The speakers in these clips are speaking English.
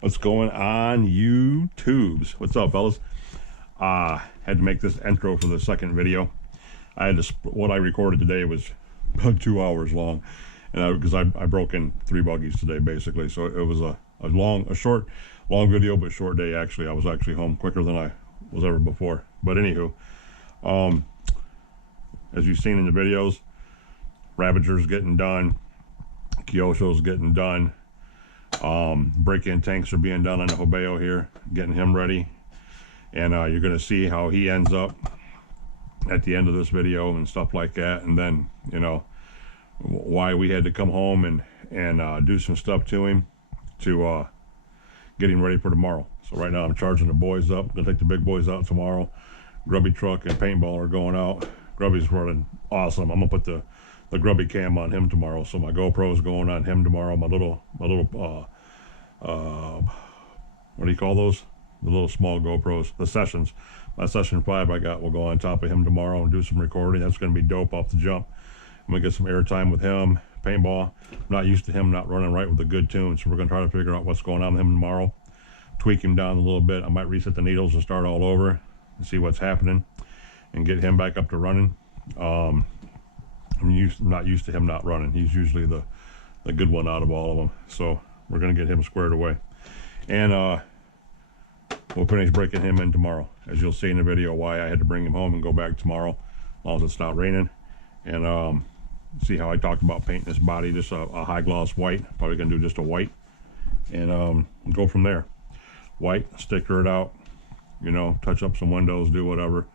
What's going on, YouTubes? What's up, fellas? Had to make this intro for the second video. I had to, what I recorded today was about 2 hours long, and because I broke in 3 buggies today, basically. So it was a short video, but short day. Actually, I was actually home quicker than I was ever before. But anywho, as you've seen in the videos, Ravenger's getting done, Kyosho's getting done. Break-in tanks are being done on the Hobao here, getting him ready, and you're going to see how he ends up at the end of this video and stuff like that. And then, you know, why we had to come home and do some stuff to him to get him ready for tomorrow. So right now I'm charging the boys up. I'm gonna take the big boys out tomorrow. Grubby truck and paintball are going out. Grubby's running awesome. I'm gonna put the Grubby cam on him tomorrow, so my GoPro's going on him tomorrow. My little what do you call those? The little small GoPros, the Sessions. My Session 5 I got will go on top of him tomorrow and do some recording. That's gonna be dope off the jump. I'm gonna get some airtime with him. Paintball, I'm not used to him not running right with a good tune, so we're gonna try to figure out what's going on with him tomorrow. Tweak him down a little bit. I might reset the needles and start all over and see what's happening and get him back up to running. I'm not used to him not running. He's usually the good one out of all of them. So we're gonna get him squared away, and we'll finish breaking him in tomorrow, as you'll see in the video why I had to bring him home and go back tomorrow, as long as it's not raining. And see how I talked about painting this body just a high gloss white. Probably gonna do just a white, and go from there. White, sticker it out, you know, touch up some windows, do whatever,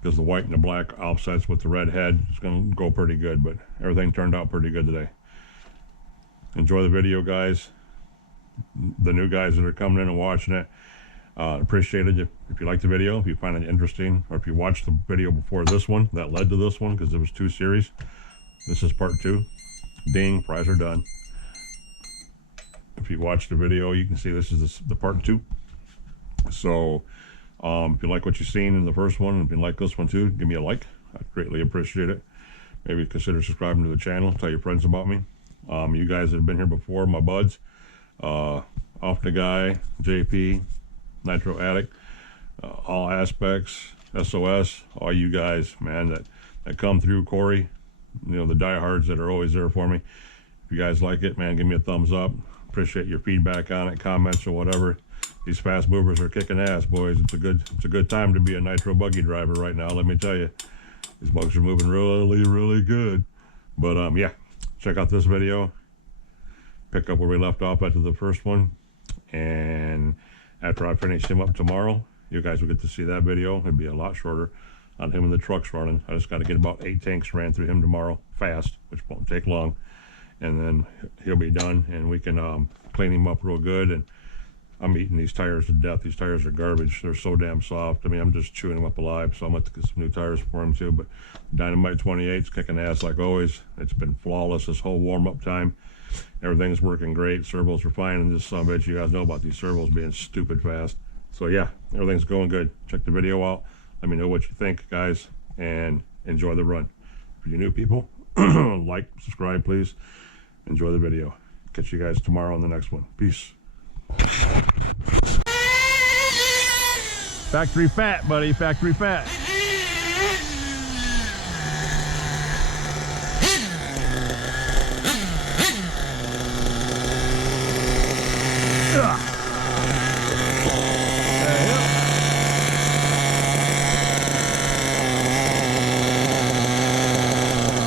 because the white and the black offsets with the red head is going to go pretty good. But everything turned out pretty good today. Enjoy the video, guys. The new guys that are coming in and watching it, appreciate it if you like the video, if you find it interesting, or if you watched the video before this one that led to this one, because there was 2 series. This is part 2. Ding, fries are done. If you watch the video, you can see this is the part 2. So if you like what you've seen in the first one, if you like this one too, give me a like. I'd greatly appreciate it. Maybe consider subscribing to the channel. Tell your friends about me. You guys that have been here before, my buds, Off the Guy, JP, Nitro Addict, All Aspects, SOS, all you guys, man, that come through, Corey, you know, the diehards that are always there for me. If you guys like it, man, give me a thumbs up. Appreciate your feedback on it, comments or whatever. These fast movers are kicking ass, boys. It's a good time to be a nitro buggy driver right now, let me tell you. These bugs are moving really good. But yeah, check out this video. Pick up where we left off after the first one. And after I finish him up tomorrow, you guys will get to see that video. It'll be a lot shorter on him and the trucks running. I just got to get about 8 tanks ran through him tomorrow, fast, which won't take long. And then he'll be done, and we can clean him up real good. And I'm eating these tires to death. These tires are garbage. They're so damn soft. I mean, I'm just chewing them up alive. So I'm going to get some new tires for him too. But Dynamite 28's kicking ass like always. It's been flawless this whole warm-up time. Everything's working great. Servos are fine. And just some bitch, you guys know about these servos being stupid fast. So yeah, everything's going good. Check the video out. Let me know what you think, guys, and enjoy the run. For you new people, like, subscribe, please. Enjoy the video. Catch you guys tomorrow on the next one. Peace. Factory fat, buddy. Factory fat. Ugh.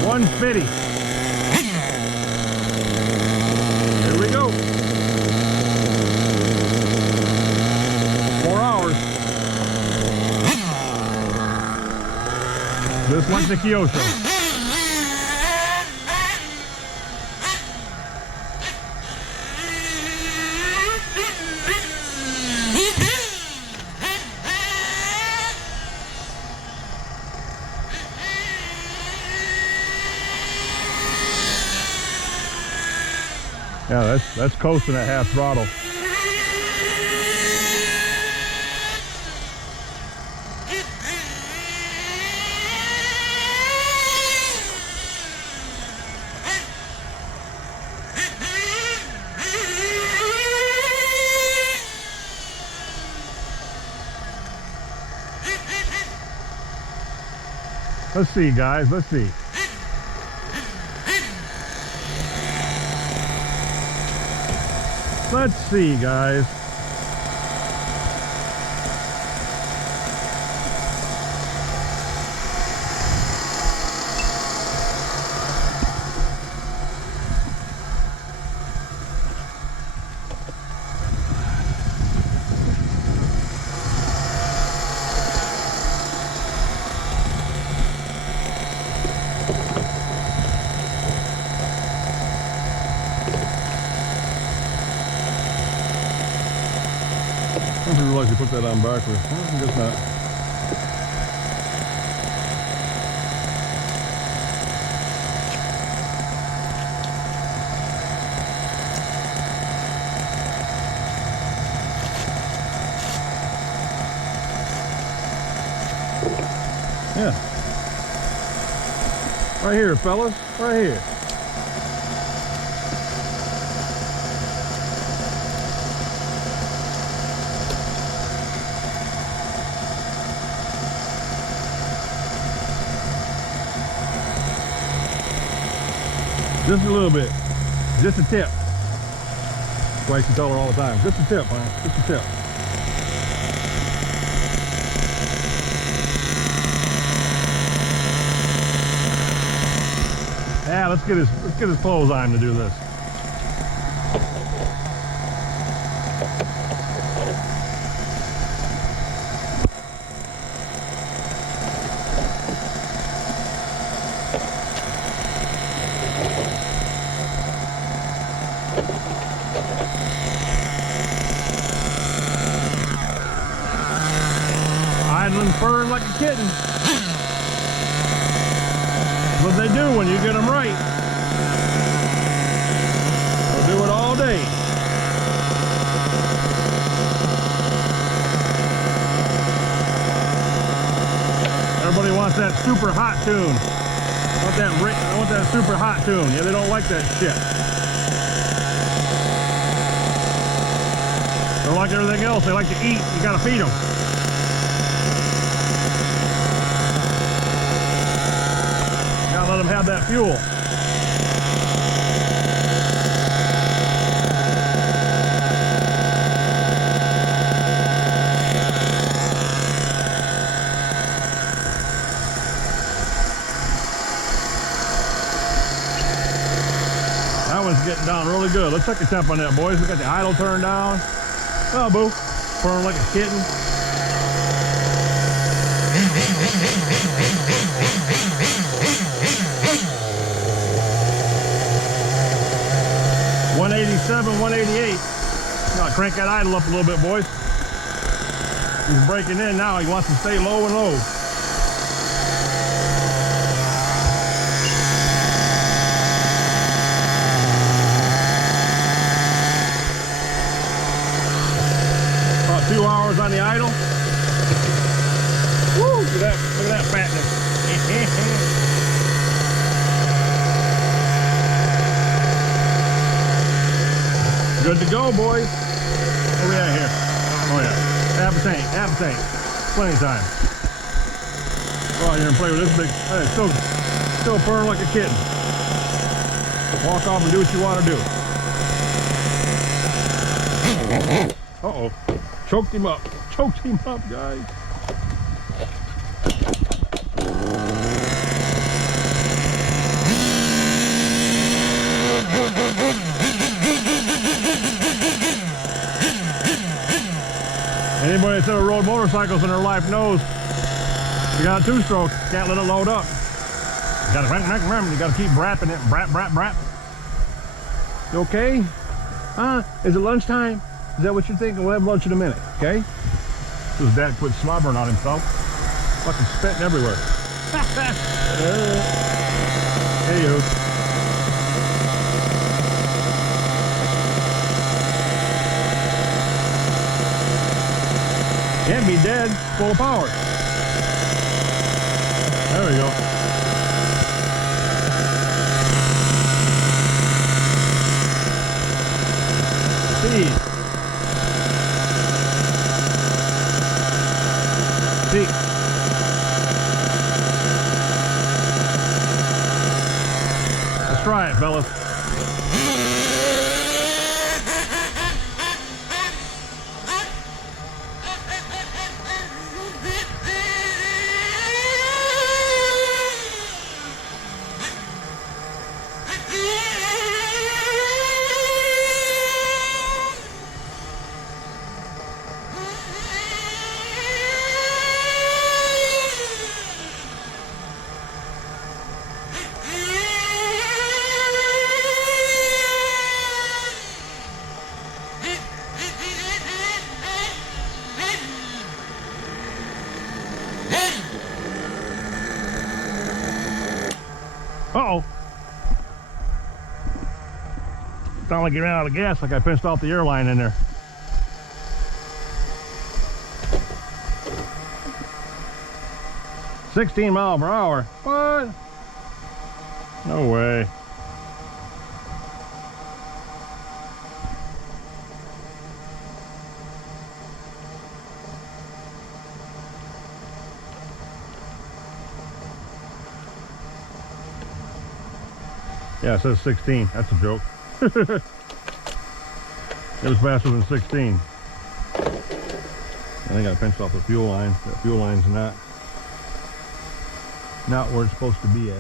150. Here we go. 4 hours. Just like the Kyosho. Yeah, that's coasting at half throttle. Let's see, guys. Let's see. Let's see, guys. I didn't realize you put that on backwards. I guess not. Yeah. Right here, fellas. Right here. Just a little bit. Just a tip. That's why I used to tell her all the time. Just a tip, man. Just a tip. Yeah, let's get his clothes on to do this. Idling, purring like a kitten. What they do when you get them right. They'll do it all day. Everybody wants that super hot tune. I want that super hot tune. Yeah, they don't like that shit. They don't like everything else. They like to eat. You gotta feed them. Let them have that fuel. That one's getting down really good. Let's check the temp on that, boys. We got the idle turned down. Oh, boo. Purring like a kitten. $187, $188. Now crank that idle up a little bit, boys. He's breaking in now. He wants to stay low and low. About 2 hours on the idle. Woo! Look at that fatness. Good to go, boys. Where we at here? Oh yeah, half a tank. Plenty of time. Go out here and play with this big. Hey, still purring like a kitten. Walk off and do what you want to do. Uh-oh, choked him up, guys. Anybody that's ever rode motorcycles in their life knows you got a two-stroke, can't let it load up. You gotta keep brapping it, brap. You okay? Is it lunchtime? Is that what you're thinking? We'll have lunch in a minute, okay? So his dad quit slobbering on himself. Fucking spitting everywhere. Hey, you. Can't be dead, full of power. There we go. Speed. fellas. Uh-oh. Sound like you ran out of gas, like I pinched off the airline in there. $16 miles per hour. What? No way. Yeah, it says 16. That's a joke. It was faster than 16. I think I pinched off the fuel line. That fuel line's not where it's supposed to be at.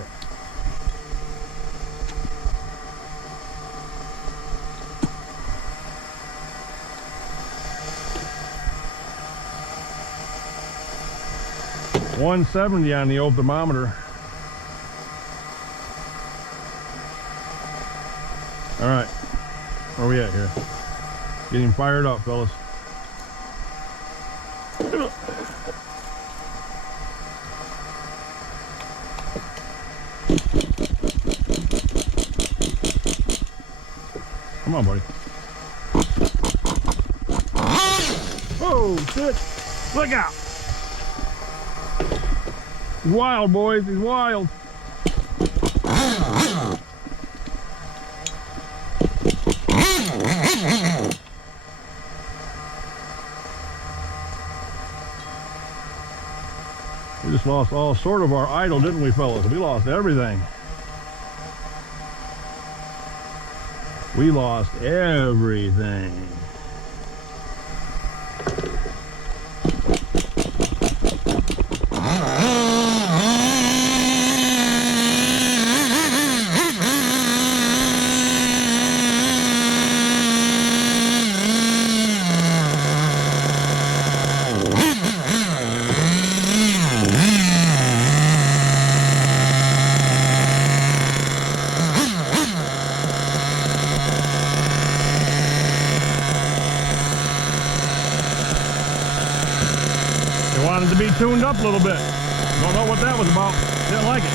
$170 on the old thermometer. All right, where are we at here? Getting fired up, fellas. Come on, buddy. Oh, shit. Look out. He's wild, boys. He's wild. We just lost all sort of our idle, didn't we, fellas? We lost everything. We lost everything. Wanted to be tuned up a little bit. Don't know what that was about. Didn't like it.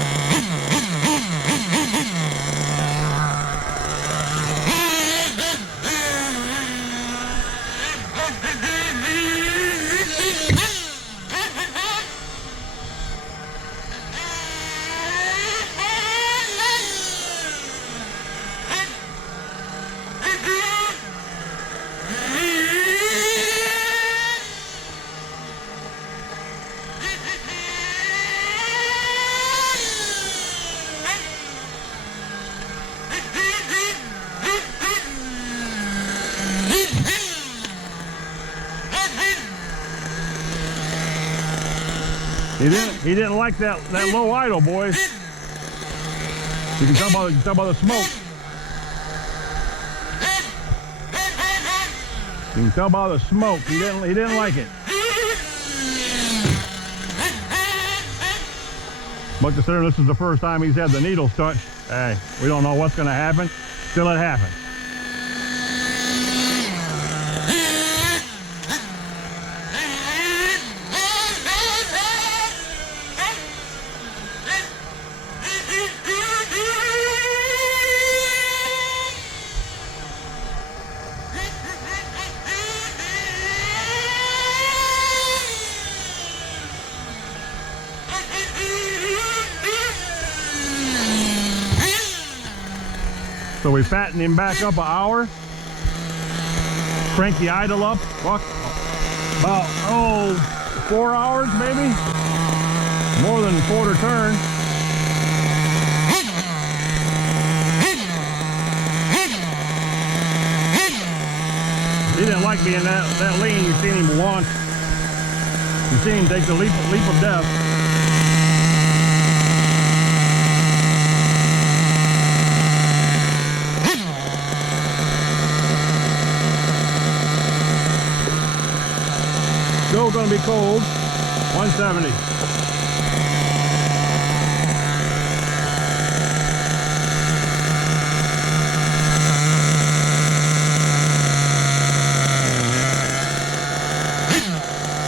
He didn't like that low idle, boys. You can tell by the smoke. You can tell by the smoke. He didn't like it. But considering this is the first time he's had the needles touched, hey, we don't know what's going to happen till it happens. So we fatten him back up an hour, crank the idle up, about 4 hours maybe, more than a quarter turn. like being that lean. You've seen him launch. You've seen him take the leap of death. Still going to be cold. 170.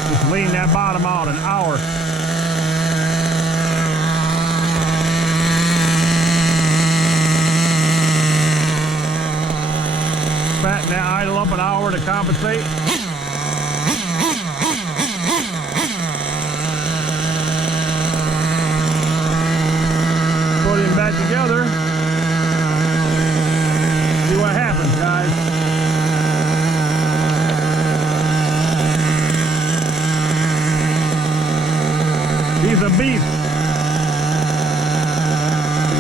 Just lean that bottom out an hour. Fatten that idle up an hour to compensate. Put him back together. See what happens, guys. He's a beast.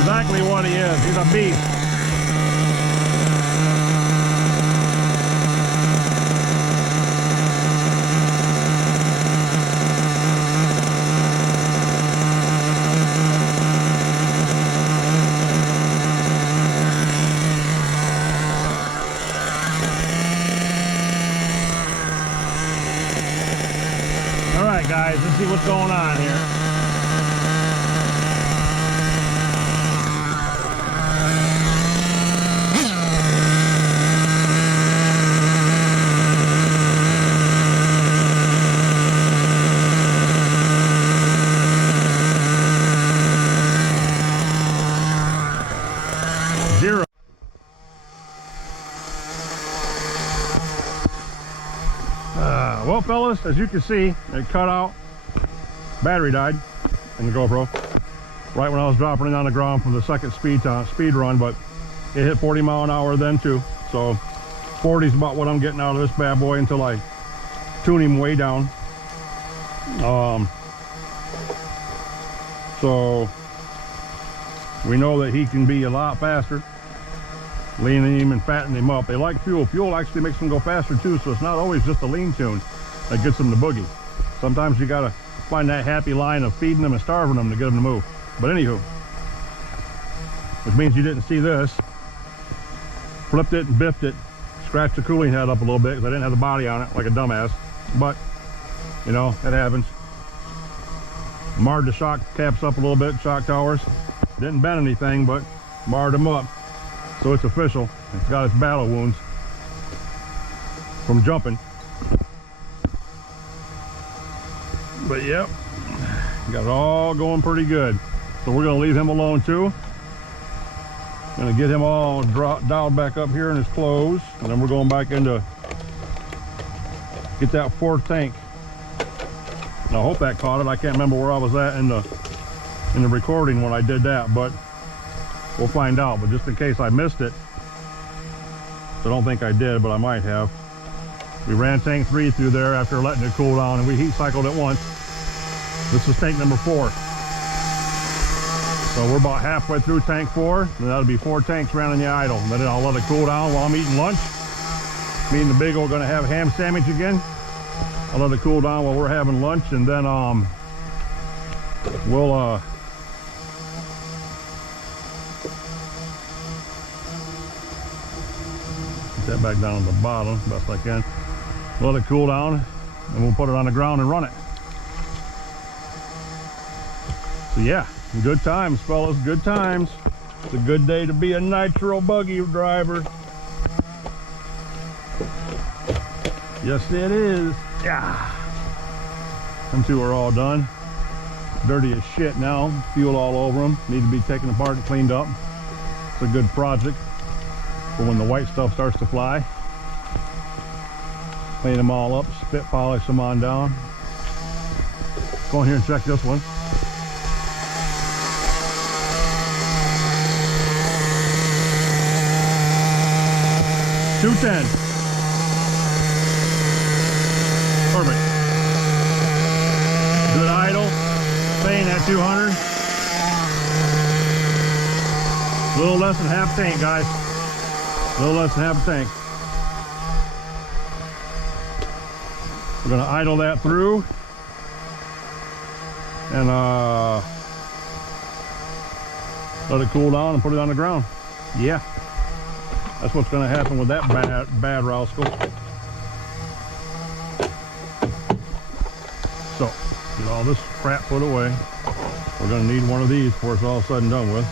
Exactly what he is. He's a beast. Alright guys, let's see what's going on here. Zero. Well, fellas, as you can see, it cut out. Battery died in the GoPro right when I was dropping it on the ground from the second speed run, but it hit 40 mile an hour then too. So 40 is about what I'm getting out of this bad boy until I tune him way down. So we know that he can be a lot faster. Leaning him and fattening him up. They like fuel. Fuel actually makes them go faster too, so it's not always just a lean tune that gets them to boogie. Sometimes you gotta find that happy line of feeding them and starving them to get them to move. But anywho, which means you didn't see this. Flipped it and biffed it. Scratched the cooling head up a little bit because I didn't have the body on it like a dumbass. But, you know, it happens. Marred the shock caps up a little bit, shock towers. Didn't bend anything, but marred them up. So it's official. It's got its battle wounds from jumping. But yep, got it all going pretty good. So we're gonna leave him alone too. Gonna get him all dialed back up here in his clothes, and then we're going back into get that fourth tank. And I hope that caught it. I can't remember where I was at in the recording when I did that, but we'll find out. But just in case I missed it, I don't think I did, but I might have. We ran tank 3 through there after letting it cool down, and we heat cycled it once. This is tank number 4. So we're about halfway through tank 4, and that'll be 4 tanks ran on the idle. And then I'll let it cool down while I'm eating lunch. Me and the big old gonna have a ham sandwich again. I'll let it cool down while we're having lunch, and then we'll get that back down to the bottom best I can. Let it cool down, and we'll put it on the ground and run it. So yeah, good times, fellas, good times. It's a good day to be a nitro buggy driver. Yes, it is. Yeah. Them two are all done. Dirty as shit now. Fuel all over them. Need to be taken apart and cleaned up. It's a good project for when the white stuff starts to fly. Clean them all up, spit polish them on down. Go in here and check this one. $210. Perfect. Good idle. Staying at 200. A little less than half tank, guys. A little less than half a tank. We're gonna idle that through and let it cool down and put it on the ground. Yeah, that's what's gonna happen with that bad rascal. So, get all this crap put away. We're gonna need one of these before it's all said and done with.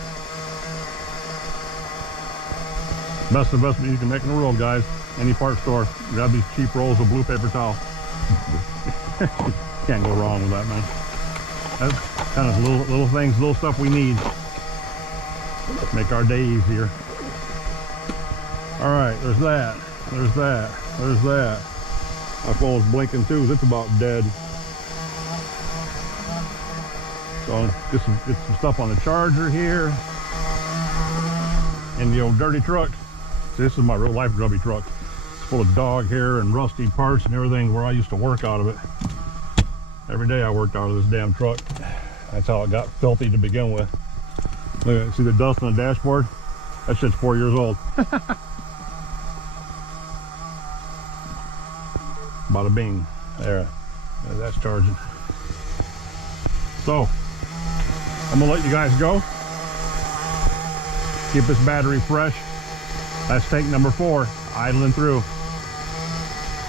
Best investment you can make in the world, guys. Any part store, grab these cheap rolls of blue paper towel. Can't go wrong with that, man. That's kind of little things, little stuff we need. Make our day easier. All right, there's that. There's that. There's that. My phone's blinking too. It's about dead. So get some stuff on the charger here. And the old dirty truck. See, this is my real life grubby truck. It's full of dog hair and rusty parts and everything where I used to work out of it. Every day I worked out of this damn truck. That's how it got filthy to begin with. Look, see the dust on the dashboard? That shit's 4 years old. Bada bing. There. That's charging. So, I'm gonna let you guys go. Keep this battery fresh. That's tank number 4, idling through.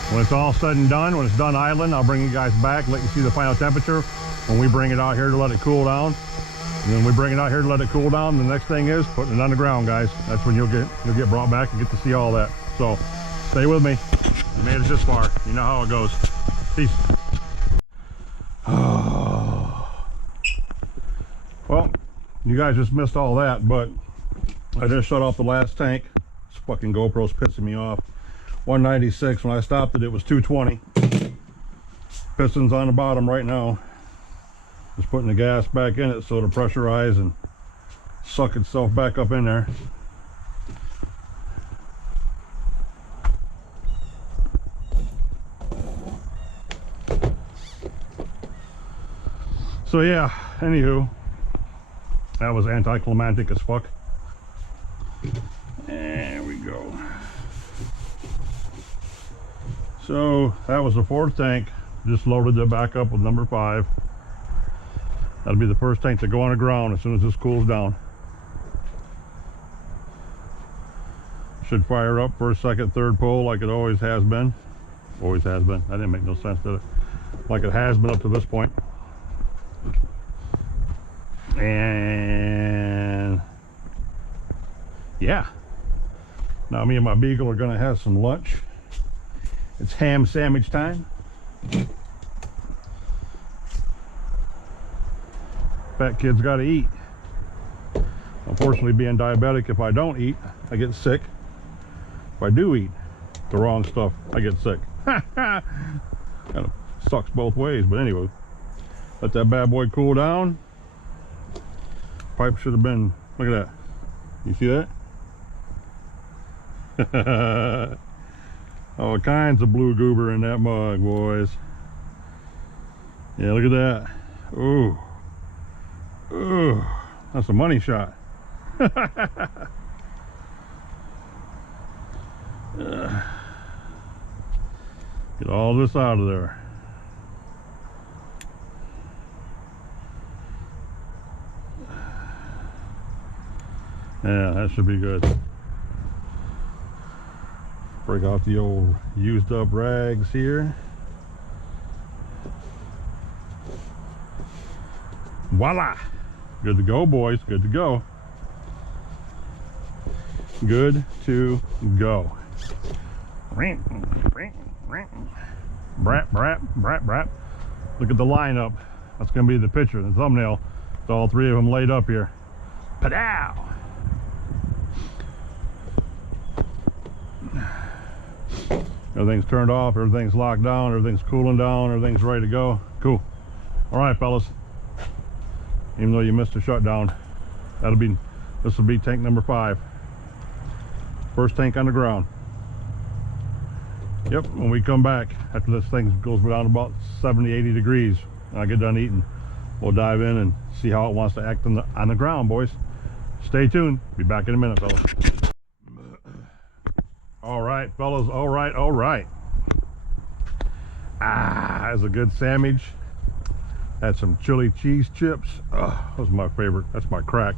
When it's all said and done, when it's done idling, I'll bring you guys back, let you see the final temperature. When we bring it out here to let it cool down, and then we bring it out here to let it cool down, the next thing is putting it on the ground, guys. That's when you'll get brought back and get to see all that. So, stay with me. You made it this far. You know how it goes. Peace. Well, you guys just missed all that, but I just shut off the last tank. This fucking GoPro's pissing me off. 196. When I stopped it, it was 220. Piston's on the bottom right now. Just putting the gas back in it so it'll pressurize and suck itself back up in there. So yeah, anywho, that was anticlimactic as fuck. There we go. So that was the 4th tank. Just loaded it back up with number 5. That'll be the first tank to go on the ground as soon as this cools down. Should fire up first, second, third pull like it always has been. Always has been. That didn't make no sense, did it? Like it has been up to this point. And yeah, now me and my beagle are gonna have some lunch. It's ham sandwich time. Fat kids gotta eat. Unfortunately, being diabetic, if I don't eat, I get sick. If I do eat the wrong stuff, I get sick. Kind of sucks both ways, but anyway, let that bad boy cool down. Pipe should have been, look at that. You see that? All kinds of blue goober in that mug, boys. Yeah, look at that. Ooh. Ooh. That's a money shot. Get all this out of there. Yeah, that should be good. Break out the old used up rags here. Voila! Good to go, boys. Good to go. Good to go. Brap, brap, brap, brap. Look at the lineup. That's going to be the picture, the thumbnail. It's all 3 of them laid up here. Padow! Everything's turned off, everything's locked down, everything's cooling down, everything's ready to go. Cool. All right, fellas. Even though you missed a shutdown, this will be tank number 5. First tank on the ground. Yep, when we come back, after this thing goes down about 70, 80 degrees, and I get done eating, we'll dive in and see how it wants to act on the ground, boys. Stay tuned. Be back in a minute, fellas. All right, fellas. All right. Ah, that's a good sandwich. Had some chili cheese chips. That was my favorite. That's my crack.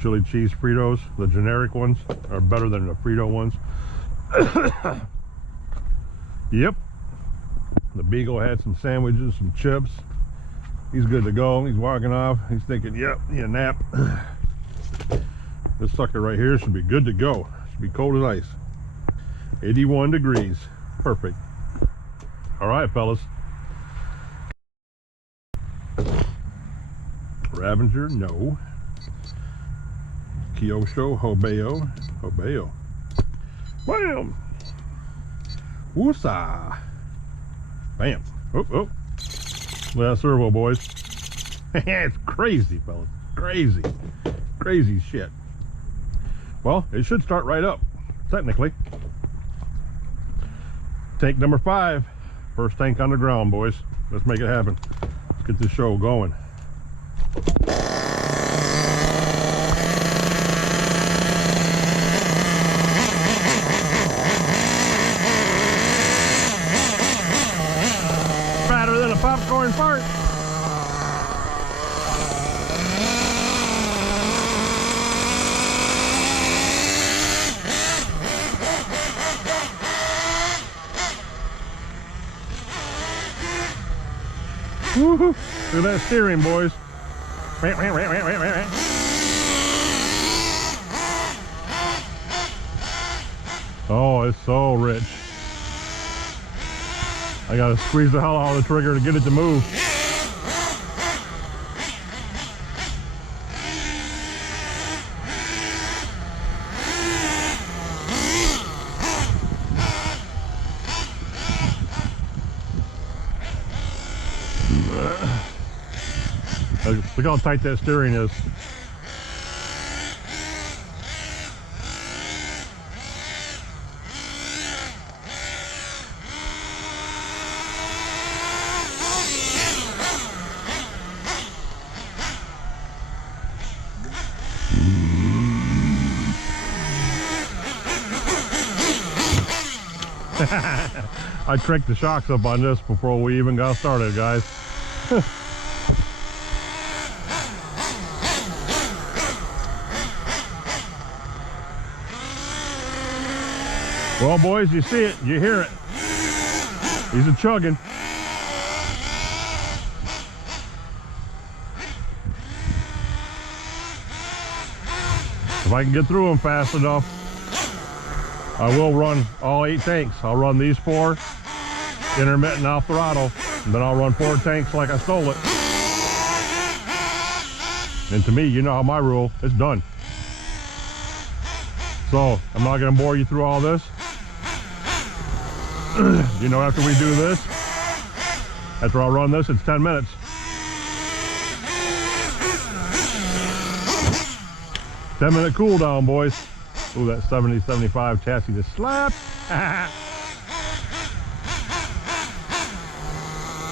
Chili cheese Fritos. The generic ones are better than the Frito ones. Yep. The Beagle had some sandwiches, some chips. He's good to go. He's walking off. He's thinking, yep, need a nap. This sucker right here should be good to go. Should be cold as ice. 81 degrees. Perfect. All right, fellas. Ravenger, no. Kyosho, Hobao. Hobao. Bam! Woosah! Bam! Oh, oh. Last servo, boys. It's crazy, fellas. Crazy. Crazy shit. Well, it should start right up, technically. Tank number 5. First tank on the ground, boys. Let's make it happen. Let's get this show going. Fatter than a popcorn fart. Woohoo! Look at that steering, boys. Oh, it's so rich. I gotta squeeze the hell out of the trigger to get it to move. Look how tight that steering is. I cranked the shocks up on this before we even got started, guys. Well, boys, you see it, you hear it. He's a chugging. If I can get through them fast enough, I will run all 8 tanks. I'll run these 4, intermittent off throttle, and then I'll run 4 tanks like I stole it. And to me, you know how my rule, it's done. So, I'm not gonna bore you through all this. You know, after we do this, after I run this, it's 10 minutes. Ten-minute cool down, boys. Ooh, that 70-75 chassis just slapped.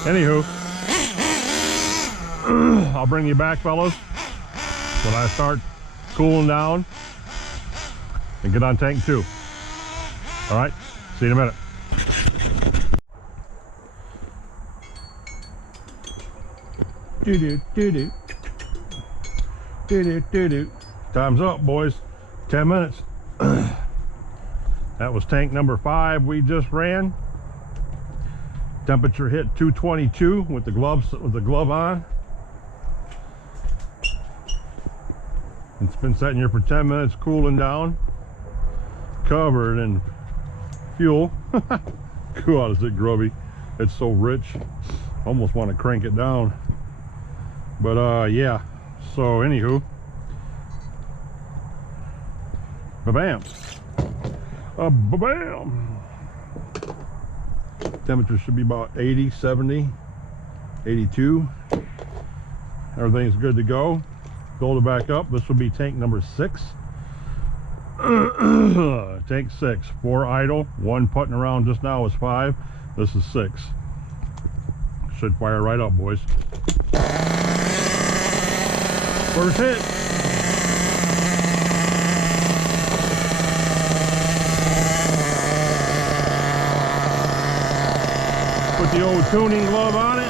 Anywho, I'll bring you back, fellas, when I start cooling down and get on tank 2. All right, see you in a minute. Time's up, boys. 10 minutes. That was tank number 5 we just ran. Temperature hit 222 with the glove on. It's been sitting here for 10 minutes, cooling down, covered in fuel. God, is it grubby? It's so rich. Almost want to crank it down. But yeah. So anywho, ba-bam. Ba-bam. Temperature should be about 80, 70, 82. Everything's good to go. Fold it back up. This will be tank number 6. Tank 6. 4 idle. 1 putting around just now is 5. This is 6. Should fire right up, boys. First hit. Put Put the old tuning glove on it.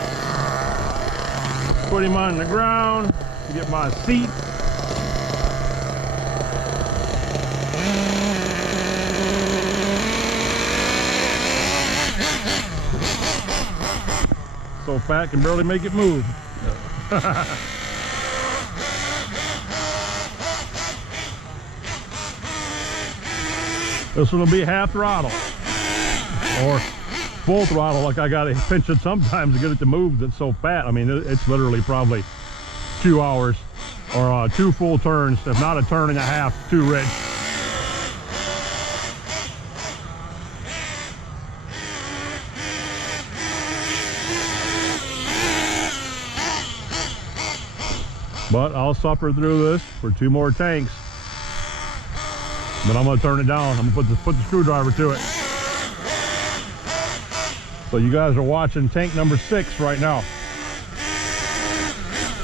Put him on the ground. Get my seat. So fat can barely make it move. This one will be half throttle or full throttle, like I gotta pinch it sometimes to get it to move. It's so fat. I mean, it's literally probably 2 hours or 2 full turns, if not a turn and a half, too rich. But I'll suffer through this for 2 more tanks. But I'm gonna turn it down. I'm gonna put the screwdriver to it. So you guys are watching tank number 6 right now.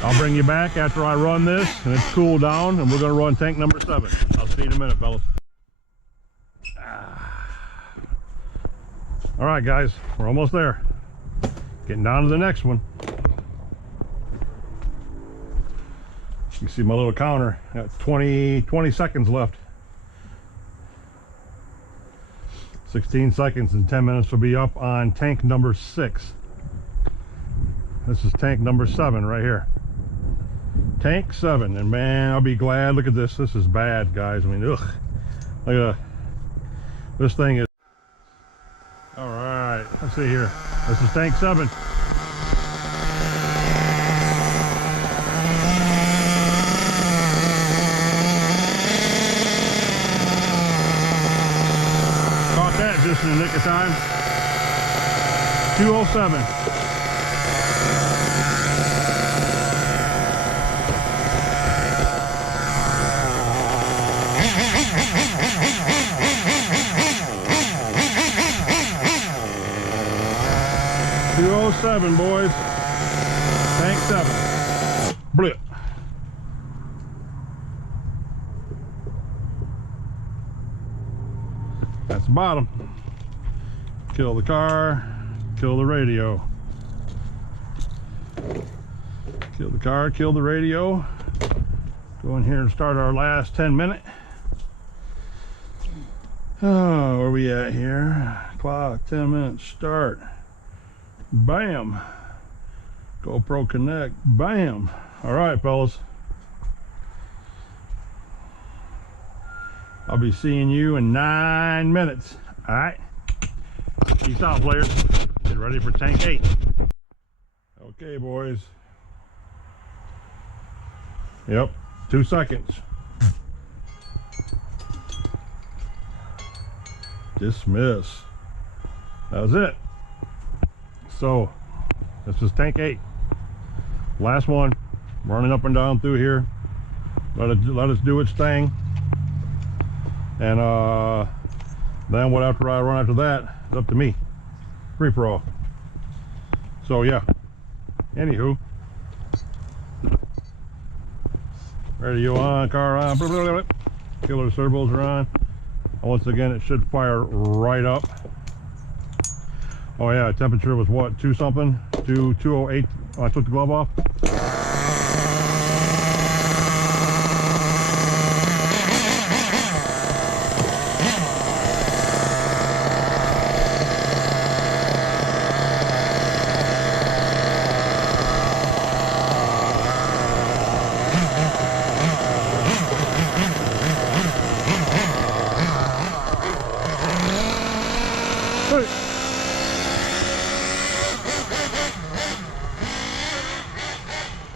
I'll bring you back after I run this and it's cooled down, and we're gonna run tank number 7. I'll see you in a minute, fellas. All right, guys, we're almost there. Getting down to the next one. You can see my little counter. Got 20 seconds left. 16 seconds and 10 minutes will be up on tank number 6. This is tank number 7 right here. Tank 7, and man, I'll be glad. Look at this. This is bad, guys. I mean, ugh. Look at that. This thing is. All right, let's see here. This is tank 7. Just in the nick of time. 207. Boys. Tank 7. Blip. That's the bottom. Kill the car, kill the radio. Kill the car, kill the radio. Go in here and start our last 10 minute. Oh, where we at here? Clock, 10 minutes, start. Bam. GoPro Connect, bam. All right, fellas. I'll be seeing you in 9 minutes. All right. Peace out, players. Get ready for tank 8. Okay, boys. Yep, 2 seconds. Dismiss. That was it. So, this is tank 8. Last one. Running up and down through here. Let us do its thing. And then what after I run after that, it's up to me. Free for all. So yeah. Anywho. Radio on, car on. Blah, blah, blah. Killer servos are on. Once again, it should fire right up. Oh yeah, temperature was what? 2 something? 208. I took the glove off.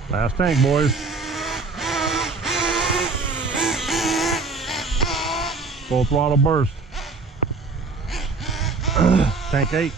Last tank, boys. Full throttle burst. Tank 8.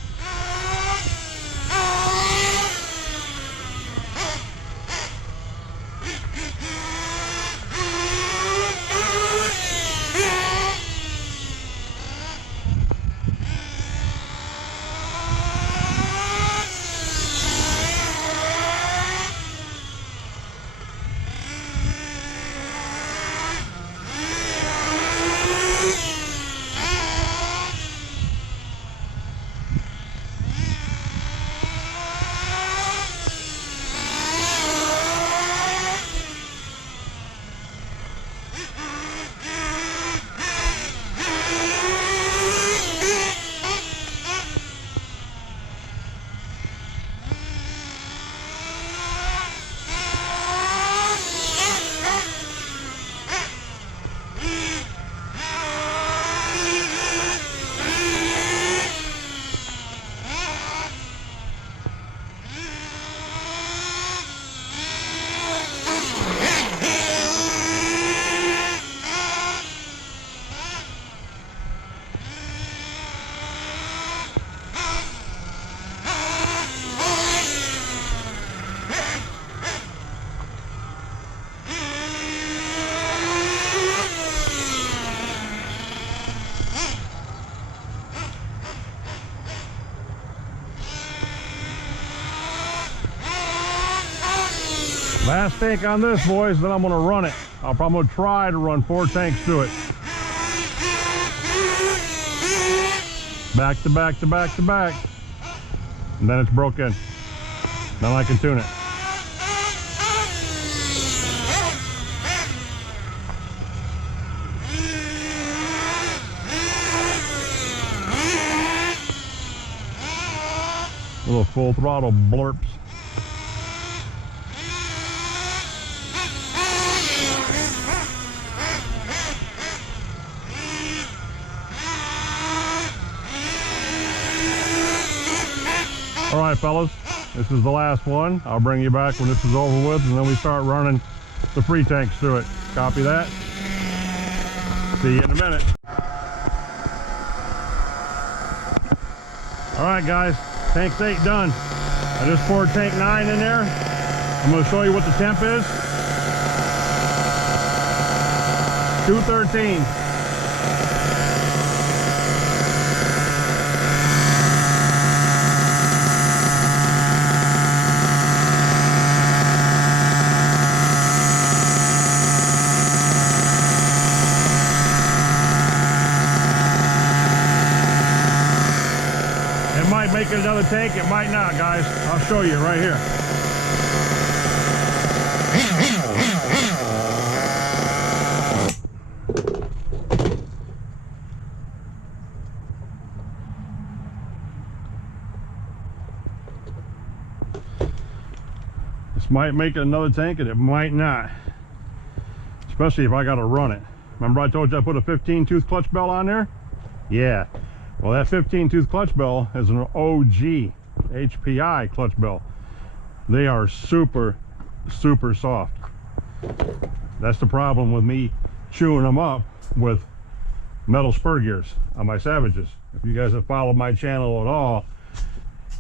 Last tank on this, boys, then I'm gonna run it. I'm gonna try to run 4 tanks through it. Back to back to back to back. And then it's broken. Then I can tune it. Little full throttle blurps. All right, fellas, this is the last one. I'll bring you back when this is over with, and then we start running the free tanks through it. Copy that? See you in a minute. All right, guys, tank's 8 done. I just poured tank 9 in there. I'm going to show you what the temp is. 213. It might make it another tank, it might not, guys. I'll show you right here. This might make it another tank and it might not. Especially if I gotta run it. Remember I told you I put a 15-tooth clutch bell on there? Yeah. Well, that 15-tooth clutch bell is an OG HPI clutch bell. They are super, super soft. That's the problem with me chewing them up with metal spur gears on my Savages. If you guys have followed my channel at all,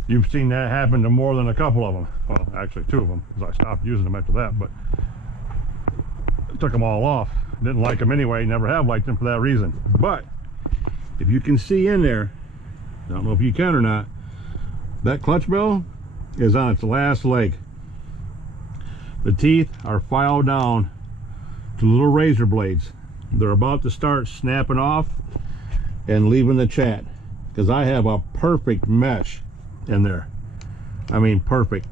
you've seen that happen to more than a couple of them. Well, actually 2 of them, because I stopped using them after that, but I took them all off. Didn't like them anyway, never have liked them for that reason. But if you can see in there, I don't know if you can or not, that clutch bell is on its last leg. The teeth are filed down to little razor blades. They're about to start snapping off and leaving the chat, because I have a perfect mesh in there. I mean, perfect.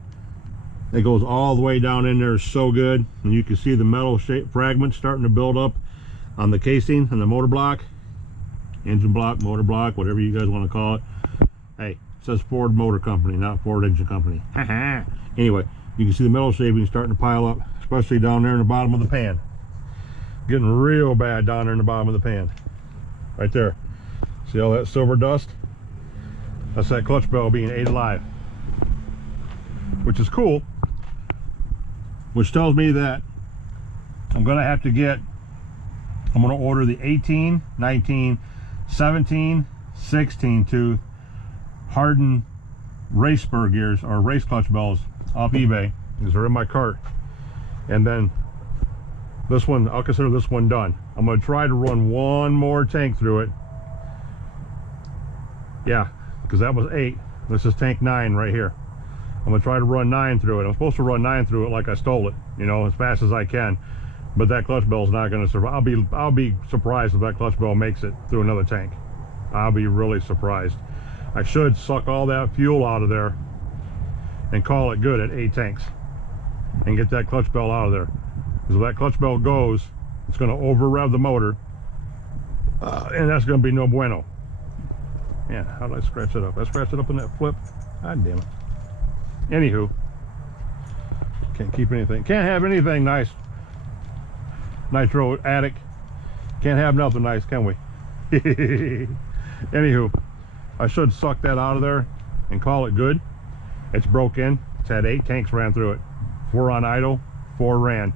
It goes all the way down in there, so good. And you can see the metal shape fragments starting to build up on the casing and the motor block. Engine block, motor block, whatever you guys want to call it. Hey, it says Ford Motor Company, not Ford Engine Company. Anyway, you can see the metal shavings starting to pile up, especially down there in the bottom of the pan. Getting real bad down there in the bottom of the pan. Right there. See all that silver dust? That's that clutch bell being ate alive. Which is cool. Which tells me that I'm going to have to get, I'm going to order the 18, 19, 17, 16 tooth hardened race spur gears or race clutch bells off eBay, because they're in my cart. And then this one, I'll consider this one done. I'm going to try to run 1 more tank through it. Yeah, because that was 8. This is tank 9 right here. I'm going to try to run 9 through it. I'm supposed to run 9 through it like I stole it, you know, as fast as I can. But that clutch bell is not going to survive. I'll be surprised if that clutch bell makes it through another tank. I'll be really surprised. I should suck all that fuel out of there and call it good at 8 tanks and get that clutch bell out of there. Because if that clutch bell goes, it's going to over rev the motor, and that's going to be no bueno. Yeah, how did I scratch it up? I scratched it up in that flip. God damn it. Anywho, can't keep anything. Can't have anything nice. Nitro attic. Can't have nothing nice, can we? Anywho, I should suck that out of there and call it good. It's broke in. It's had 8 tanks ran through it. 4 on idle, 4 ran.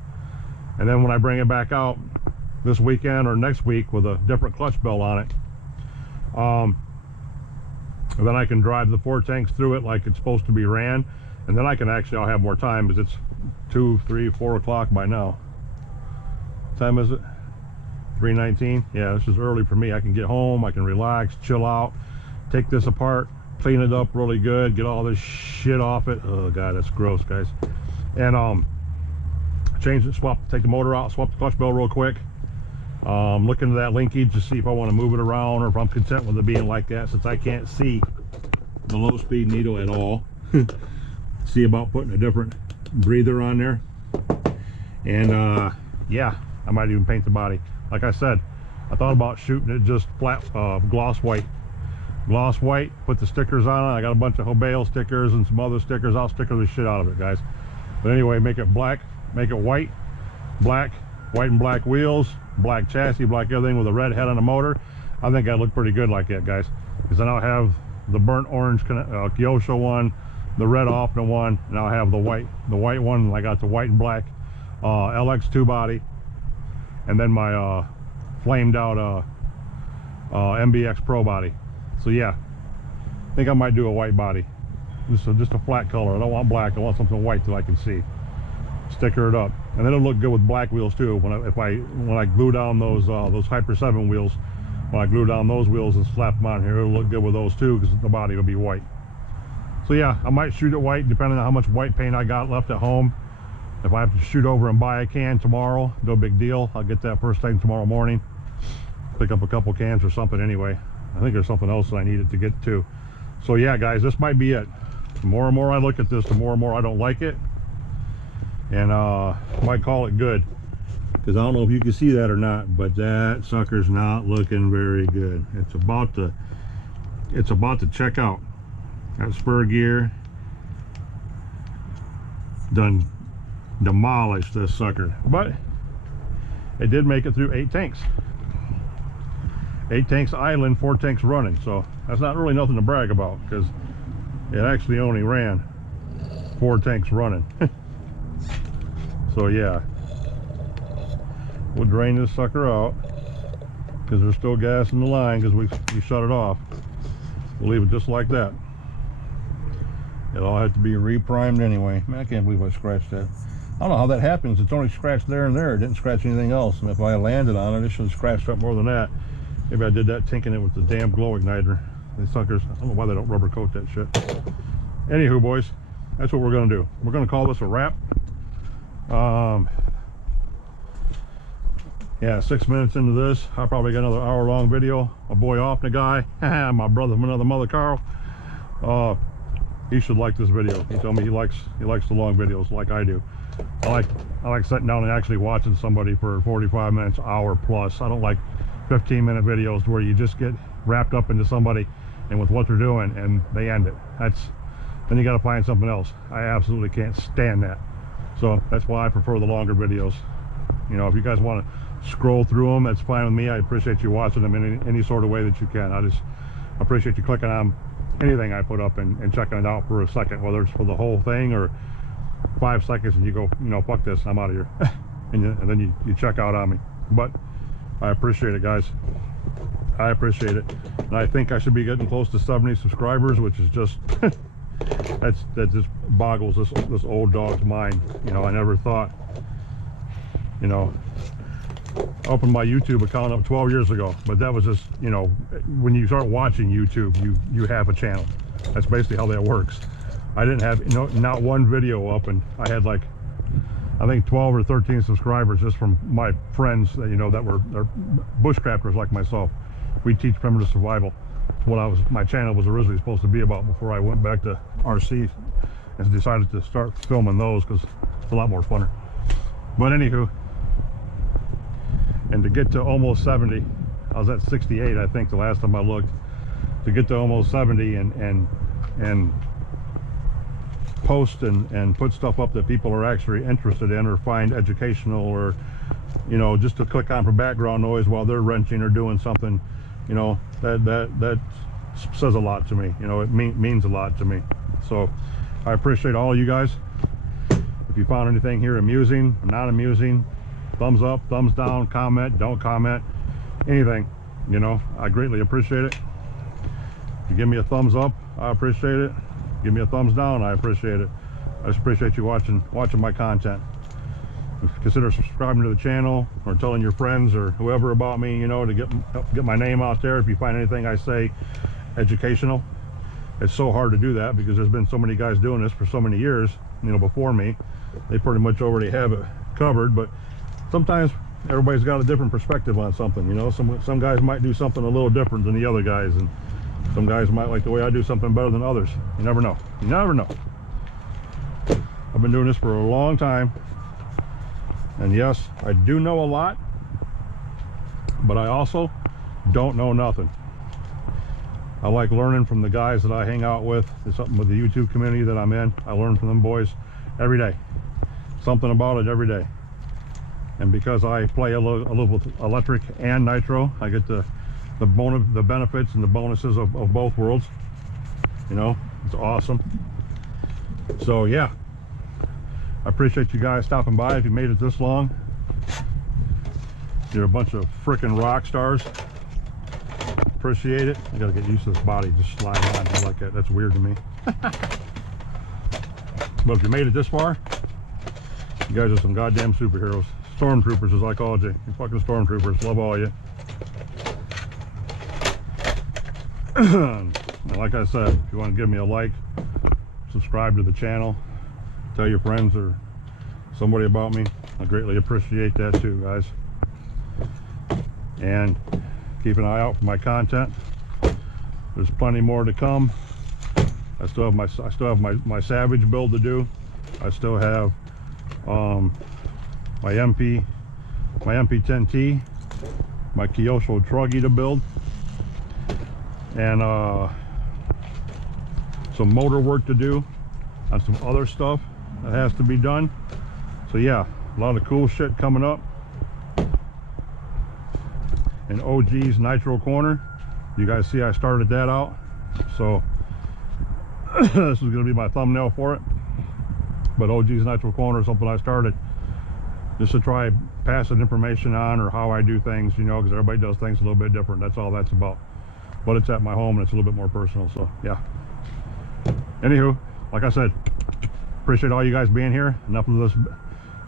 And then when I bring it back out this weekend or next week with a different clutch bell on it, and then I can drive the 4 tanks through it like it's supposed to be ran. And then I can actually, I'll have more time, because it's 2, 3, 4 o'clock by now. What time is it? 3:19. Yeah, this is early for me. I can get home, I can relax, chill out, take this apart, clean it up really good, get all this shit off it. Oh god, that's gross, guys. And change it, take the motor out, swap the clutch bell real quick. Look into that linkage to see if I want to move it around or if I'm content with it being like that, since I can't see the low speed needle at all. See about putting a different breather on there. And yeah, I might even paint the body. Like I said, I thought about shooting it just flat gloss white. Gloss white, put the stickers on it. I got a bunch of Hobao stickers and some other stickers. I'll sticker the shit out of it, guys. But anyway, make it black, make it white, black, white and black wheels, black chassis, black everything with a red head on the motor. I think that'd look pretty good like that, guys. Because then I'll have the burnt orange Kyosho one, the red Optima one, and I'll have the white one. I got the white and black LX2 body, and then my flamed out MBX Pro body. So yeah, I think I might do a white body, just a flat color. I don't want black. I want something white that I can see. Sticker it up, and then it'll look good with black wheels too. When I glue down those Hyper 7 wheels, when I glue down those wheels and slap them on here, it'll look good with those too, because the body will be white. So yeah, I might shoot it white depending on how much white paint I got left at home. If I have to shoot over and buy a can tomorrow, no big deal. I'll get that first thing tomorrow morning. Pick up a couple cans or something anyway. I think there's something else that I needed to get to. So yeah, guys, this might be it. The more and more I look at this, the more and more I don't like it. And might call it good. Because I don't know if you can see that or not, but that sucker's not looking very good. It's about to check out. That spur gear done demolished this sucker. But it did make it through 8 tanks. 8 tanks idling, 4 tanks running, so that's not really nothing to brag about, because it actually only ran 4 tanks running. So yeah, we'll drain this sucker out because there's still gas in the line because we shut it off. We'll leave it just like that. It'll all have to be re-primed anyway. Man, I can't believe I scratched that. I don't know how that happens. It's only scratched there and there. It didn't scratch anything else, and if I landed on it, it should have scratched up more than that. Maybe I did that tinking it with the damn glow igniter. These suckers, I don't know why they don't rubber coat that shit. Anywho, boys, that's what we're gonna do. We're gonna call this a wrap. Yeah, 6 minutes into this, I probably got another hour-long video. My boy Optima guy, my brother from another mother, Carl. He should like this video. He told me he likes the long videos like I do. I like sitting down and actually watching somebody for 45 minutes, hour plus. I don't like 15-minute videos where you just get wrapped up into somebody and with what they're doing and they end it. Then you got to find something else. I absolutely can't stand that. So that's why I prefer the longer videos. You know, if you guys want to scroll through them, that's fine with me. I appreciate you watching them in any sort of way that you can. I just appreciate you clicking on anything I put up and checking it out for a second, whether it's for the whole thing or 5 seconds and you go, you know, fuck this, I'm out of here. and then you check out on me. But I appreciate it, guys. I appreciate it. And I think I should be getting close to 70 subscribers, which is just that just boggles this old dog's mind. You know, I never thought, you know, I opened my YouTube account up 12 years ago, but that was just, you know, when you start watching YouTube, you have a channel. That's basically how that works. I didn't have, you know, not one video up, and I had like, I think 12 or 13 subscribers just from my friends that, you know, that were bushcrafters like myself. We teach primitive survival. It's what my channel was originally supposed to be about before I went back to RC and decided to start filming those because it's a lot more funner. But anywho, and to get to almost 70, I was at 68 I think the last time I looked. To get to almost 70 and post and put stuff up that people are actually interested in or find educational, or, you know, just to click on for background noise while they're wrenching or doing something, you know, that says a lot to me. You know, it means a lot to me. So I appreciate all you guys. If you found anything here amusing, not amusing, thumbs up, thumbs down, comment, don't comment, anything, you know, I greatly appreciate it. If you give me a thumbs up, I appreciate it. Give me a thumbs down, I appreciate it. I just appreciate you watching my content. Consider subscribing to the channel or telling your friends or whoever about me, you know, to get my name out there. If you find anything I say educational, it's so hard to do that because there's been so many guys doing this for so many years, you know, before me. They pretty much already have it covered, but sometimes everybody's got a different perspective on something, you know. Some guys might do something a little different than the other guys, and some guys might like the way I do something better than others. You never know. You never know. I've been doing this for a long time, and yes, I do know a lot, but I also don't know nothing. I like learning from the guys that I hang out with. There's something with the YouTube community that I'm in. I learn from them boys every day. Something about it every day. And because I play a little with electric and nitro, I get the benefits and the bonuses of both worlds. You know, it's awesome. So yeah, I appreciate you guys stopping by. If you made it this long, you're a bunch of freaking rock stars. Appreciate it. I gotta get used to this body just sliding on here like that. That's weird to me. But if you made it this far, you guys are some goddamn superheroes. Stormtroopers, as I called you. You fucking stormtroopers. Love all of you. And like I said, if you want to give me a like, subscribe to the channel, tell your friends or somebody about me, I greatly appreciate that too, guys. And keep an eye out for my content. There's plenty more to come. I still have my Savage build to do. I still have my mp10T, my Kyosho truggy to build, and some motor work to do on some other stuff that has to be done. So yeah, a lot of cool shit coming up. And OG's Nitro Corner, you guys see I started that out, so this is going to be my thumbnail for it. But OG's Nitro Corner is something I started just to try passing information on, or how I do things, you know, because everybody does things a little bit different. That's all that's about. But it's at my home and it's a little bit more personal, so yeah. Anywho, like I said, appreciate all you guys being here. Enough of this,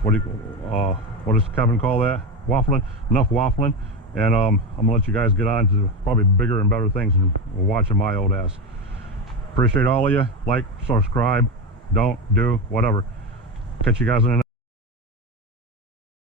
what does Kevin call that? Waffling. Enough waffling. And I'm gonna let you guys get on to probably bigger and better things than watching my old ass. Appreciate all of you. Like, subscribe, don't, do, whatever. Catch you guys in the next